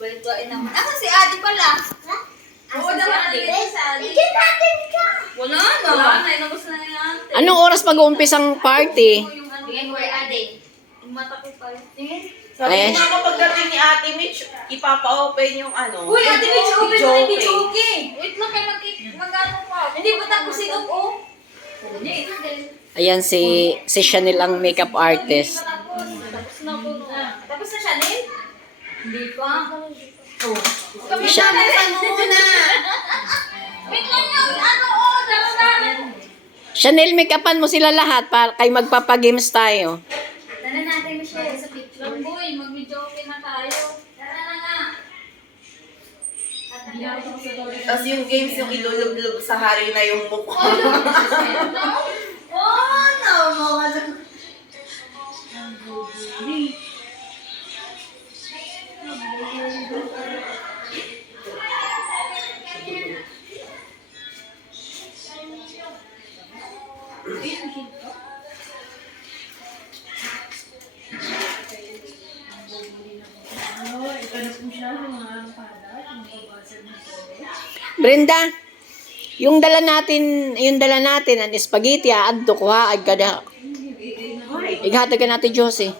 Balik-balik naman. Ako si Adi pala. Oo naman, Adi. Ikin natin ka! Wala na. Inabos na yung ate. Anong oras mag-uumpisang party? Tingin ko ay Adi. Yung mata ko pala. Tingin. Sabi Eh. ko nga pagdating ni Ate Mitch, ipapa-open yung ano. Uy, Ate Mitch, open mo na yung Joke. Bichoki. Wait lang kayo mag-ano pa. Hindi ba tapos sinong o? Hindi, ito din. Ayan si Chanel ang makeup artist. Tapos na po. Tapos na Chanel? Hindi pa. Kami Siya- mo muna. Wait lang yung ano o. Dalawa. Chanel, make-upan mo sila lahat para kay magpapagames tayo. Tara natin, Michelle, sa picture. Lamboy, mag-videoke na tayo. Tara na nga. Tapos yung games yung ilulublog sa hari na yung mukha. Oh, no, mga Brenda, yung dala natin ang spaghetti, aadto ko ha, ay kada. Ighatag ka natin, Josie.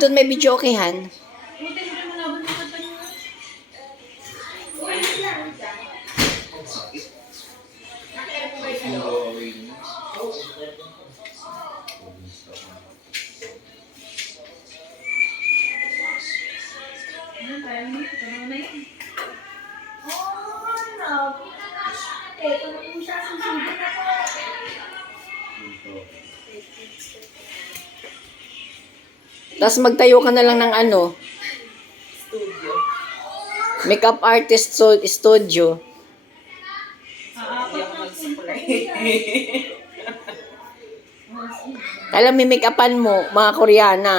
Doon may video okayan. Tapos magtayo ka na lang ng ano, Studio. makeup artist studio. Hindi ako magsukulay. Alam, may make-upan mo, mga Koreana.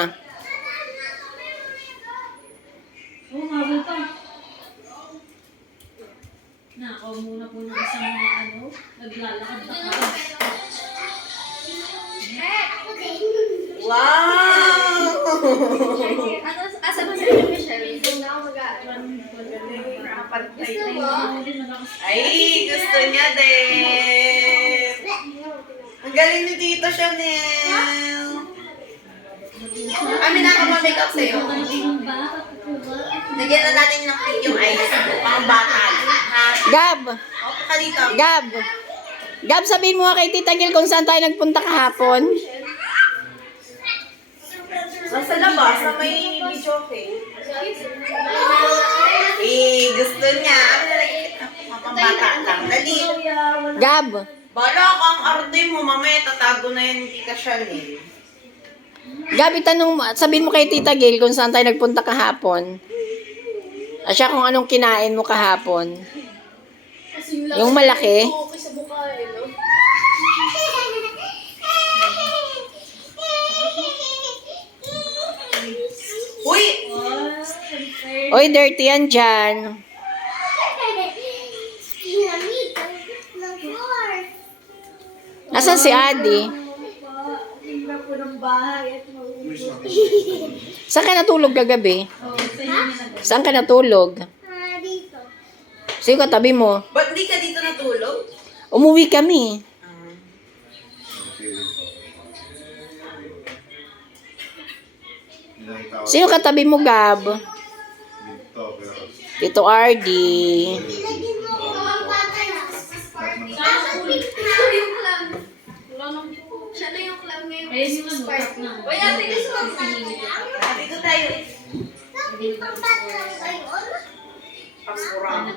Nakaw muna po ng isang mga naglalakad na ka. Wow! Asa ba sa Michelle? Hindi na ako Gusto mo? Ay, gusto niya din. Ang galing ni Tito Chanel. Amin na ako ma-makeup sa'yo. Lagyan na natin ng pink yung eyes. Pang bata. Ha? Gab! Opo ka dito. Gab, sabihin mo nga kay Tita Gil kung saan tayo nagpunta kahapon. Nasa labas, sa may videoke. Gusto niya. Amin na lagyan kita. Pang bata lang. Dali. Gab, Bala kang arte mo. Mamaya tatago na yan ni Tita Chanel. sabihin mo kay Tita Gil kung saan tayo nagpunta kahapon. At siya kung anong kinain mo kahapon. Yung malaki. Okay sa mukha eh, no? Uy! Oy, dirty yan dyan. Nasaan si Adi? Tingnan po ng bahay at Saan ka natulog kagabi? Saan ka natulog? Dito. Sino katabi mo? Ba't di ka dito natulog? Umuwi kami. Sino katabi mo, Gab? Tito Ardy. Ilagin mo ang patay na. Yung clam. Wala nang siya na yung clam ngayon. Ayun yung ano, Spark. tap na. Uy, ate, gusto mo Dito tayo. Ang patay ngayon. Pasurang.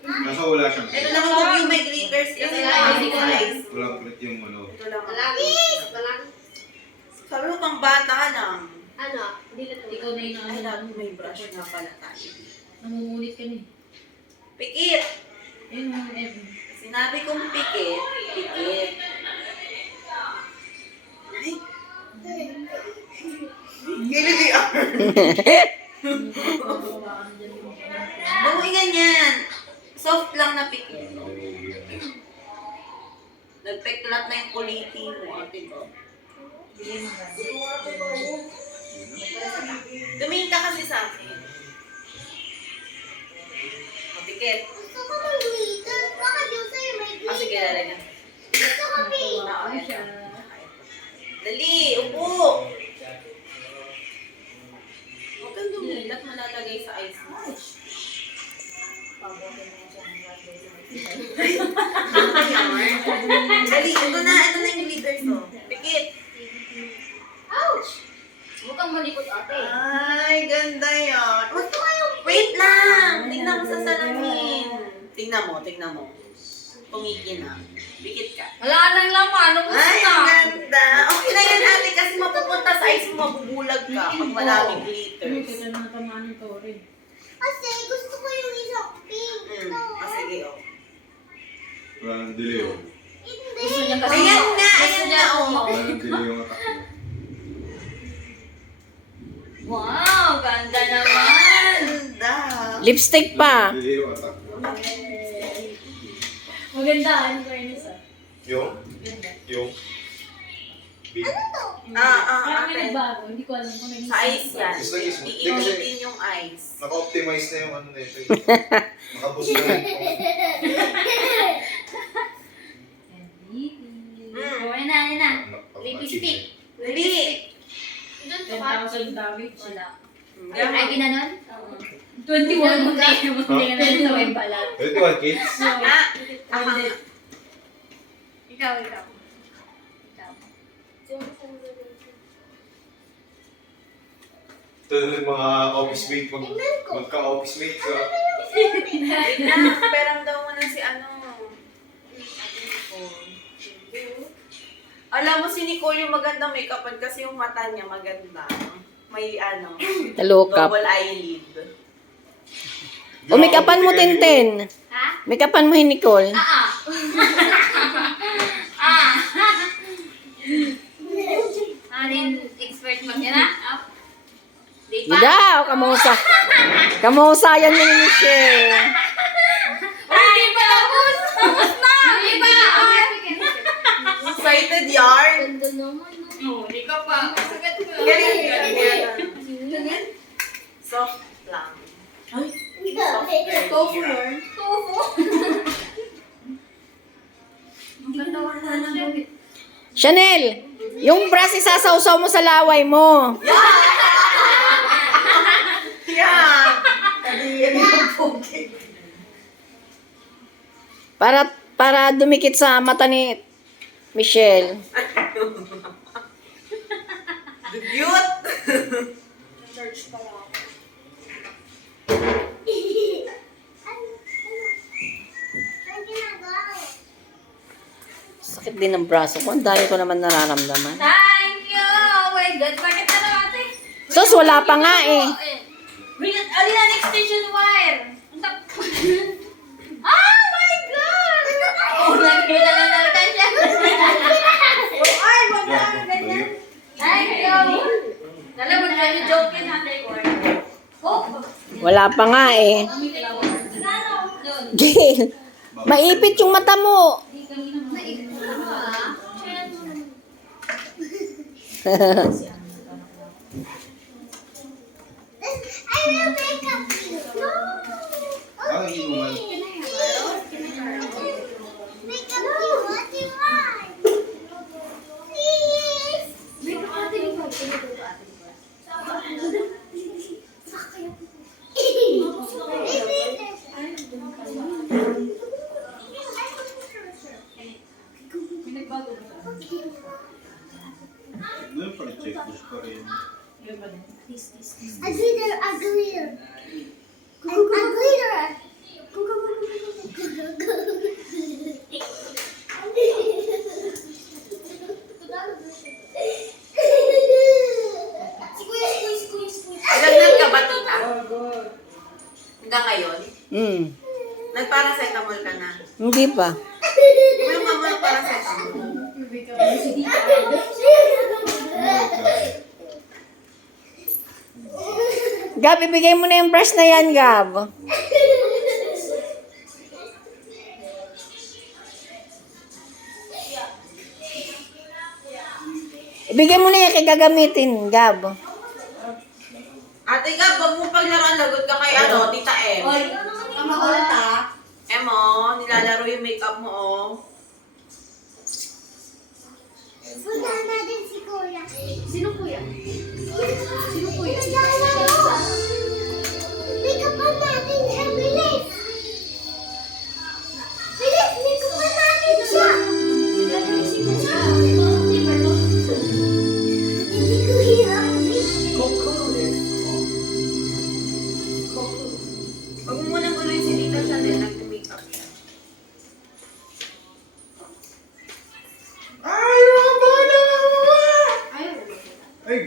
Kaso wala siyang Ito naman kung yung may glitters kasi eyes. walang kulit yung ano. Ito lang. Balang. Sabi mo pang bata lang. Ano? Hindi na Ikaw na yung Ay, dami may brush nga pala tayo. Namumulit ka niya. Pikit! Ayun yung Evan. Sinabi kong pikit, pikit. Ay! Gilid yung arm. Bawi ganyan. Soft lang na pikit. Nagpeklat na yung kuliti mo. Ate ko. Tumingin ka kasi sa akin. Pikit. Gusto ko ng glitter. Baka yung sa'yo may Ah, sige, glitter. lalagyan. Gusto ko pink. Ano siya? Dali, upo. Huwag kang dumilat, malalagay sa ice mo. Dali, ito na yung leaders mo. Pikit. Ouch! Huwag kang malikot ate. Ay, ganda yun. Gusto ko yung... Wait lang! Tingnan mo sa salamin. Tingnan mo. Tumiki na. Pikit ka. Wala nang laman. Ano gusto Ay, na? ang ganda. Okay na yan ate kasi mapupunta sa ice mo, mabubulag ka pag maraming glitters. Kita na tamaan ng Torin. Kasi gusto ko yung isang pink. Sige, oh. Wala nang delay oh. Hindi. Gusto niya kasi. Ayan na, Gusto ayan niya na, oh. Wala nang delay yung attack mo. Wow, ganda naman. Ganda. Lipstick pa. Delay yung attack mo. Maganda, ano ko yun isa? Yung big. Parang may Ate. nagbago, hindi ko alam kung naging Sa ice yan. Is na is. Iinitin yung ice. Naka-optimize na yung ano nito eh. Nakaboost na yun. Ayan na. Lipstick. Dali. Doon ka. 10,000 damage. Wala. Gama. Ay, ginanon? 21 Munti. Munti na rin sa web pala. 21 kids? Ikaw. Ito na yung mga office mate. Magka-office mate ka. Perang daw mo na si ano. Alam mo si Nicole yung maganda make-upan kasi yung mata niya maganda. May ano, Talukap. double eyelid. O, make-upan mo, Tintin. Ha? Make-upan mo, Nicole. Alin, expert mo yan ha? Di pa? Daw, kamusa. Kamusa yan ni Michelle. Ay, di pa tapos! Tapos na! Di pa! Excited yarn. Ganda naman. No, di ka pa. Sagat ko. Galing. Soft lang. Tofu. Ang ganda wala na. Chanel, yung brush isasawsaw mo sa laway mo. Yeah. Kadiri yung pogi. Para dumikit sa mata ni Michelle. Cute. Sakit din ng braso ko. Ang dami ko naman nararamdaman. Thank you! Oh my God, bakit na naman ate? Sus, wala pa nga eh. Alin ang extension wire? Ang tak- Oh my God! Oh, nakita na natin siya. Ay, wag na ganyan. Thank you! Dala, wag na yung joke yun natin. Oh! Wala pa nga eh. Gail, maipit yung mata mo. I will make up you. No. Ah, inuman. Make up you. What do you want? Please. Doon pa check push pa rin. A glitter, a glitter. A glitter. Nagdag ka ba, tita? Hanggang ngayon? Nagparacetamol ka na. Hindi pa. Uminom ka muna ng paracetamol. Gab, ibigay mo na yung brush na yan, Gab. Ibigay mo na yan kay gagamitin, Gab. Ate Gab, wag mo paglaruan, lagot ka kay ano, Tita M. Oy, ang makulat ah.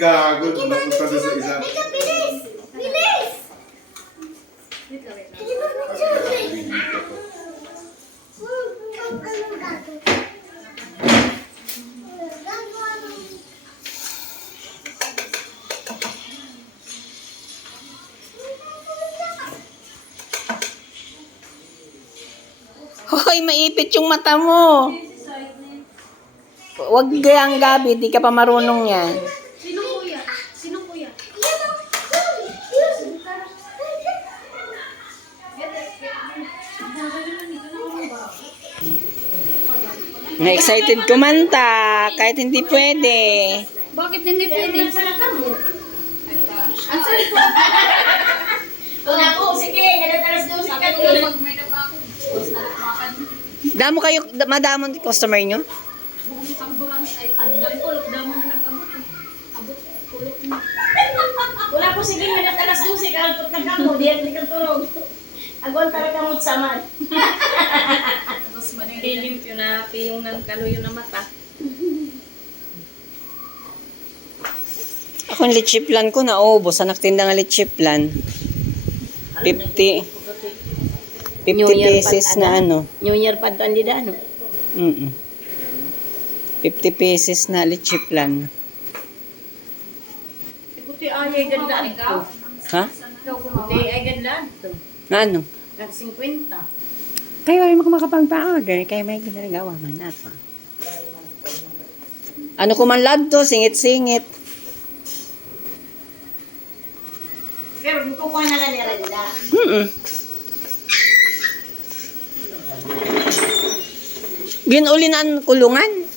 gago. Napunta na sa isa. Make up, bilis! Bilis! Hindi mo picture, bilis. Ano gato? Hoy, maipit yung mata mo. Huwag gayang gabi, di ka pa marunong yan. Sino kuya? Sino kuya? Na-excited kumanta, kahit hindi pwede. Bakit hindi pwede? Kung ako, sige, nadataras doon sa akin. Mag-make up ako. Tapos nalakmakan. Damo kayo, madamon customer nyo? Sakto lang ay kandang ko. Damo na nag-abot. Abot. Kulot na. Wala ko, sige, nadataras doon sa akin. Pagkakam mo, diyan di kang turog. Agwan talaga mo sa man. Tapos Dilim yun na, yung nagkaluyo na mata. Ako yung lechiplan ko naubos. Sa nagtinda ng lechiplan. 50 pesos na ano. New Year pa doon di ano. 50 pesos na lechiplan. Buti ay ganda ito. Ha? Buti ay ganda ito. Ano? Nag 50. Kayo ay makapagpa-order. Kaya may ginagawa man ato. Ano ko man ladto, singit-singit. Pero hindi ko kuha na lang ni Randa. Ginuli na ang kulungan.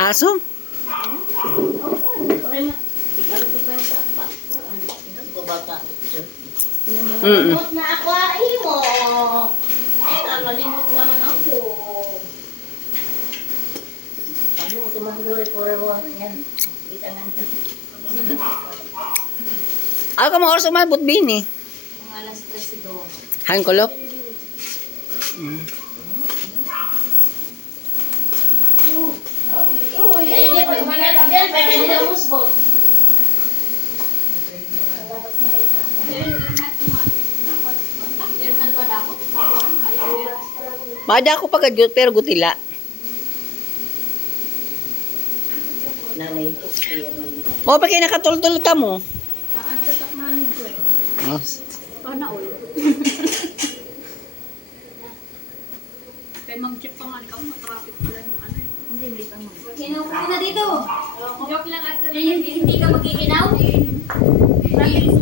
Aso? Limot na ako ay mo. Ay, nakalimot naman ako. Ano, tumahulog ko rin yan. Kita nga. Ako ka mga oras umabot, Bini. Mga alas 3 doon. Hangkolop? Uy, ay di pa malat diyan, pa kanila musbot. Mada ako pagad pero gutila. Nanay ko. O, pag kayo nakatultul ka mo. Ang tatak na nito eh. Oh. Paano ulo? Kaya mag-chip pa nga ikaw, matraffic pala ng ano eh. Hindi pa mag Kinuha na dito. Joke lang at Hindi ka magkikinaw? Traffic